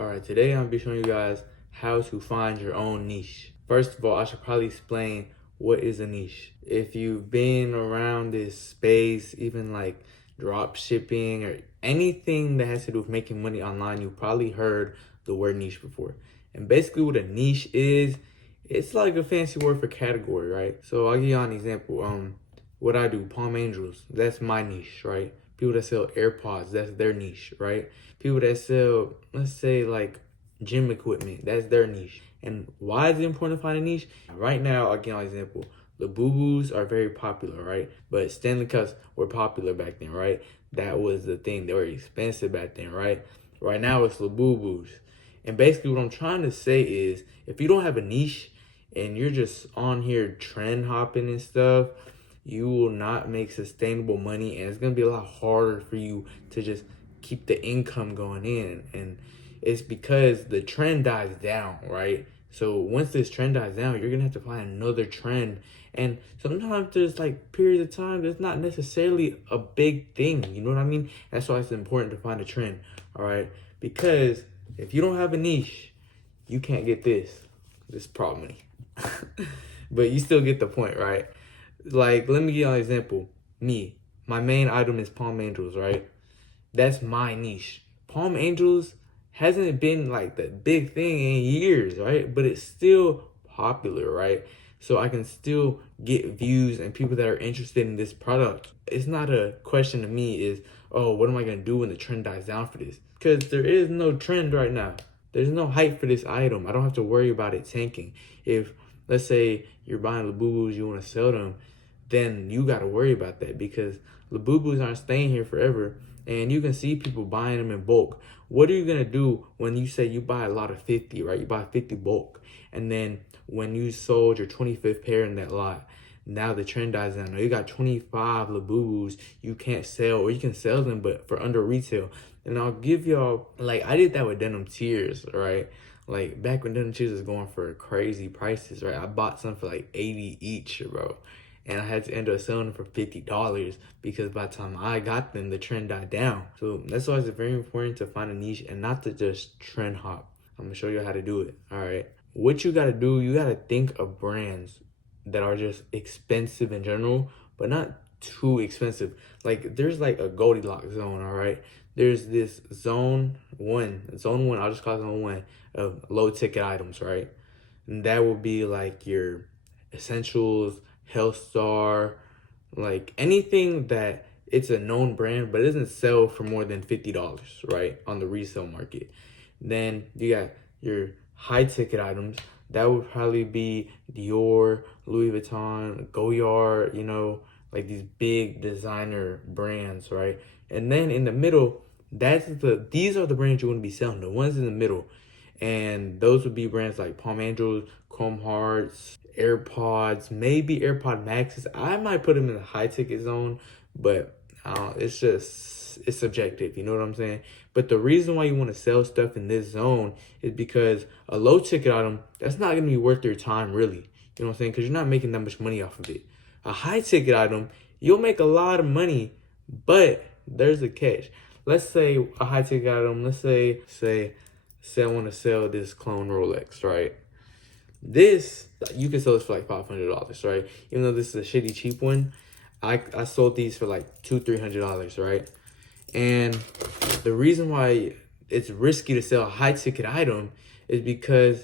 Alright, today I'm going to be showing you guys how to find your own niche. First of all, I should probably explain what is a niche. If you've been around this space, even like drop shipping or anything that has to do with making money online, you probably heard the word niche before. And basically what a niche is, it's like a fancy word for category, right? So I'll give you an example. What I do, Palm Angels, that's my niche, right? People that sell AirPods, that's their niche, right? People that sell, let's say like gym equipment, that's their niche. And why is it important to find a niche? Right now, I'll give you an example. The Boo-Boos are very popular, right? But Stanley Cups were popular back then, right? That was the thing. They were expensive back then, right? Right now, it's the Boo-Boos. And basically what I'm trying to say is, if you don't have a niche and you're just on here trend hopping and stuff, you will not make sustainable money, and it's going to be a lot harder for you to just keep the income going in. And it's because the trend dies down, right? So once this trend dies down, you're going to have to find another trend. And sometimes there's like periods of time that's not necessarily a big thing. You know what I mean? That's why it's important to find a trend, all right? Because if you don't have a niche, you can't get this prop money. But you still get the point, right? Like, let me give you an example. My main item is Palm Angels, right? That's my niche. Palm Angels hasn't been like the big thing in years, right? But it's still popular, right? So I can still get views and people that are interested in this product. It's not a question to me is, oh, what am I going to do when the trend dies down for this? Because there is no trend right now. There's no hype for this item. I don't have to worry about it tanking. If, let's say, you're buying the Boo-Boos, you want to sell them, then you got to worry about that because the Boo-Boos aren't staying here forever. And you can see people buying them in bulk. What are you going to do when you say you buy a lot of 50, right? You buy 50 bulk. And then when you sold your 25th pair in that lot, now the trend dies down. Now you got 25 Labubu's you can't sell, or you can sell them, but for under retail. And I'll give y'all, like, I did that with Denim Tears, right? Like, back when Denim Tears was going for crazy prices, right? I bought some for like 80 each, bro. And I had to end up selling them for $50 because by the time I got them, the trend died down. So that's why it's very important to find a niche and not to just trend hop. I'm gonna show you how to do it, all right? What you gotta do, you gotta think of brands that are just expensive in general, but not too expensive. Like, there's like a Goldilocks zone, all right? There's this zone one, I'll just call it zone one, of low ticket items, right? And that will be like your essentials, Health Star, like anything that it's a known brand, but it doesn't sell for more than $50, right? On the resale market. Then you got your high ticket items. That would probably be Dior, Louis Vuitton, Goyard, you know, like these big designer brands, right? And then in the middle, these are the brands you want to be selling, the ones in the middle. And those would be brands like Palm Angels, Chrome Hearts, AirPods, maybe AirPod Maxes. I might put them in the high ticket zone, but it's subjective, you know what I'm saying? But the reason why you want to sell stuff in this zone is because a low ticket item, that's not going to be worth your time, really. You know what I'm saying? Because you're not making that much money off of it. A high ticket item, you'll make a lot of money, but there's a catch. Let's say a high ticket item, let's say I want to sell this clone Rolex, right? This, you can sell this for like $500, right? Even though this is a shitty cheap one, I sold these for like $200-300, right? And the reason why it's risky to sell a high ticket item is because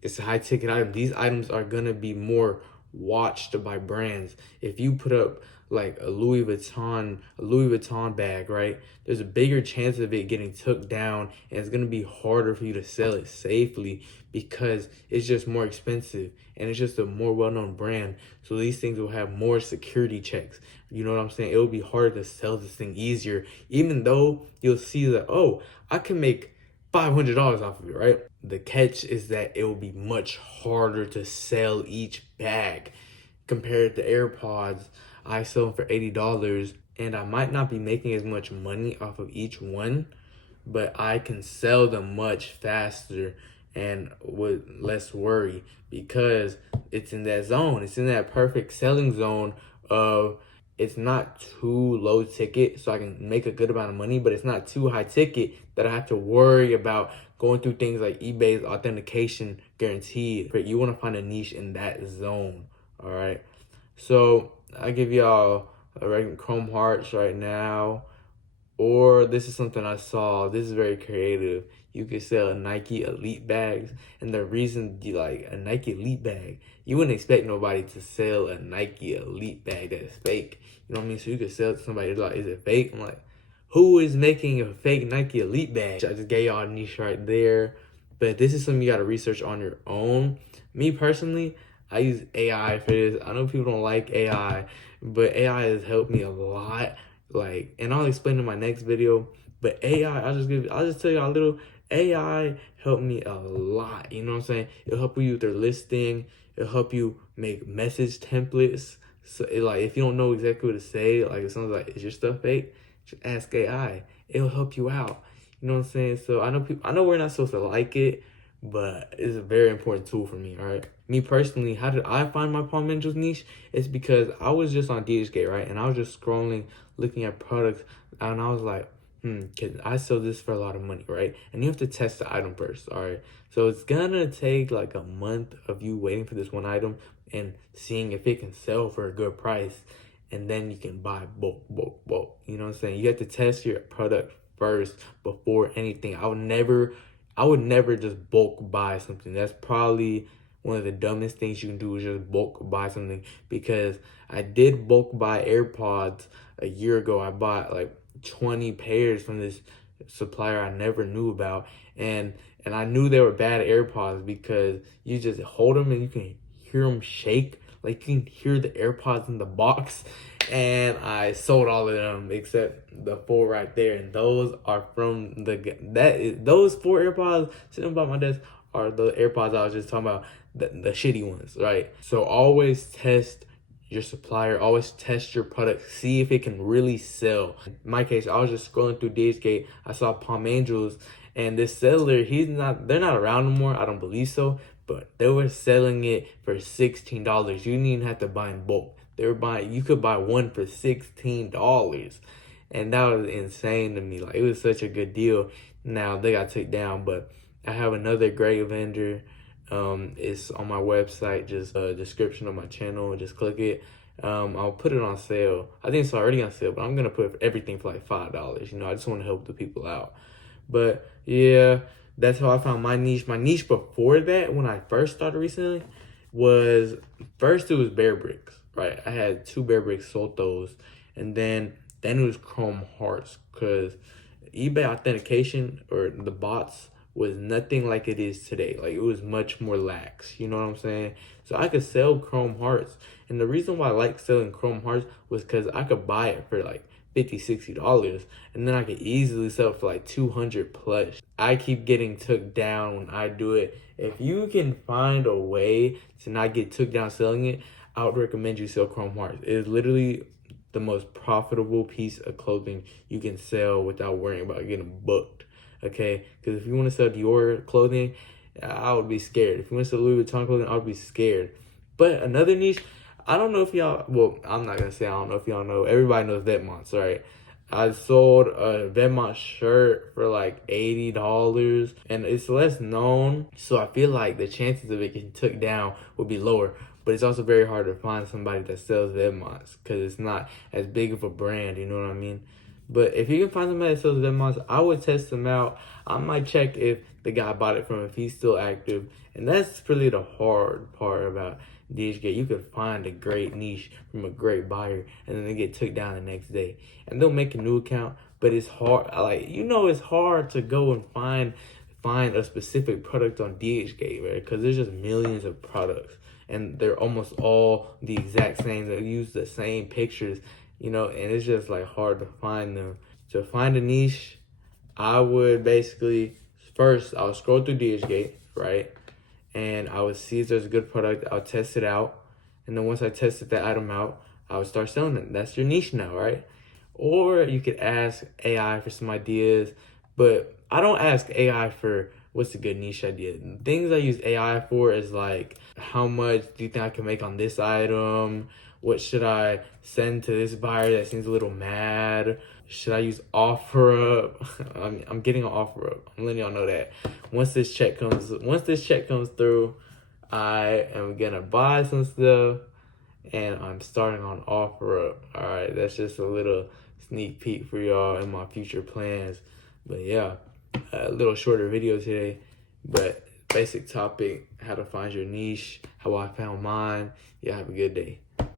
it's a high ticket item. These items are gonna be more watched by brands. If you put up like a Louis Vuitton bag, right? There's a bigger chance of it getting took down, and it's gonna be harder for you to sell it safely because it's just more expensive and it's just a more well-known brand. So these things will have more security checks. You know what I'm saying? It will be harder to sell this thing easier, even though you'll see that, oh, I can make $500 off of it, right? The catch is that it will be much harder to sell each bag compared to AirPods. I sell them for $80, and I might not be making as much money off of each one, but I can sell them much faster and with less worry because it's in that zone. It's in that perfect selling zone of it's not too low ticket, so I can make a good amount of money, but it's not too high ticket that I have to worry about going through things like eBay's authentication guaranteed. But you want to find a niche in that zone, all right? So I give y'all a regular Chrome Hearts right now. Or this is something I saw. This is very creative. You could sell Nike Elite bags. And the reason you like a Nike Elite bag, you wouldn't expect nobody to sell a Nike Elite bag that is fake. You know what I mean? So you could sell it to somebody like, is it fake? I'm like, who is making a fake Nike Elite bag? I just gave y'all a niche right there. But this is something you got to research on your own. Me personally, I use AI for this. I know people don't like AI, but AI has helped me a lot. Like, and I'll explain in my next video. But AI, I'll just tell you a little. AI helped me a lot. You know what I'm saying? It'll help you with their listing. It'll help you make message templates. So, like, if you don't know exactly what to say, like, it sounds like, is your stuff fake? Just ask AI. It'll help you out. You know what I'm saying? So I know we're not supposed to like it, but it's a very important tool for me, all right? Me personally, how did I find my Palm Angels niche? It's because I was just on DHgate, right? And I was just scrolling, looking at products, and I was like, cause I sell this for a lot of money, right? And you have to test the item first, all right? So it's gonna take like a month of you waiting for this one item and seeing if it can sell for a good price. And then you can buy bulk. You know what I'm saying? You have to test your product first before anything. I would never just bulk buy something. That's probably one of the dumbest things you can do is just bulk buy something, because I did bulk buy AirPods a year ago. I bought like 20 pairs from this supplier I never knew about, and I knew they were bad AirPods because you just hold them and you can hear them shake. Like, you can hear the AirPods in the box. And I sold all of them except the 4 right there, and those are from those 4 AirPods sitting by my desk are the AirPods I was just talking about, the shitty ones, right? So always test your supplier, always test your product, see if it can really sell. In my case, I was just scrolling through DHgate, I saw Palm Angels, and this seller, they're not around anymore, I don't believe so, but they were selling it for $16. You didn't even have to buy in bulk. You could buy one for $16. And that was insane to me. Like, it was such a good deal. Now they got taken down, but I have another great vendor. It's on my website, just description of my channel, just click it. I'll put it on sale. I think it's already on sale, but I'm gonna put everything for like $5. You know, I just want to help the people out. But yeah, that's how I found my niche. My niche before that, when I first started reselling, was first it was Bear Bricks. Right, I had 2 Bear Bricks, sold those, and then it was Chrome Hearts, because eBay authentication or the bots was nothing like it is today. Like, it was much more lax, you know what I'm saying? So I could sell Chrome Hearts, and the reason why I like selling Chrome Hearts was because I could buy it for like $50-$60, and then I could easily sell it for like 200 plus. I keep getting took down when I do it. If you can find a way to not get took down selling it, I would recommend you sell Chrome Hearts. It is literally the most profitable piece of clothing you can sell without worrying about getting booked, okay? Because if you want to sell Dior clothing, I would be scared. If you want to sell Louis Vuitton clothing, I would be scared. But another niche, I don't know if y'all, well, I'm not going to say I don't know if y'all know. Everybody knows Vetmonts, right? I sold a Venmont shirt for like $80, and it's less known, so I feel like the chances of it getting took down would be lower. But it's also very hard to find somebody that sells Venmonts because it's not as big of a brand, you know what I mean? But if you can find somebody that sells Venmonts, I would test them out. I might check if the guy bought it from, if he's still active. And that's really the hard part about DHgate. You could find a great niche from a great buyer, and then they get took down the next day. And they'll make a new account, but it's hard. Like, you know, it's hard to go and find a specific product on DHgate, right? Because there's just millions of products, and they're almost all the exact same. They use the same pictures, you know, and it's just like hard to find them. To find a niche, I would basically, first, I'll scroll through DHgate, right? And I would see if there's a good product. I'll test it out. And then once I tested that item out, I would start selling it. That's your niche now, right? Or you could ask AI for some ideas. But I don't ask AI for what's a good niche idea. The things I use AI for is like, how much do you think I can make on this item? What should I send to this buyer that seems a little mad? Should I use OfferUp? I'm getting an OfferUp. I'm letting y'all know that. Once this check comes through, I am gonna buy some stuff, and I'm starting on OfferUp. All right, that's just a little sneak peek for y'all in my future plans. But yeah, a little shorter video today, but basic topic: how to find your niche, how I found mine. Yeah, have a good day.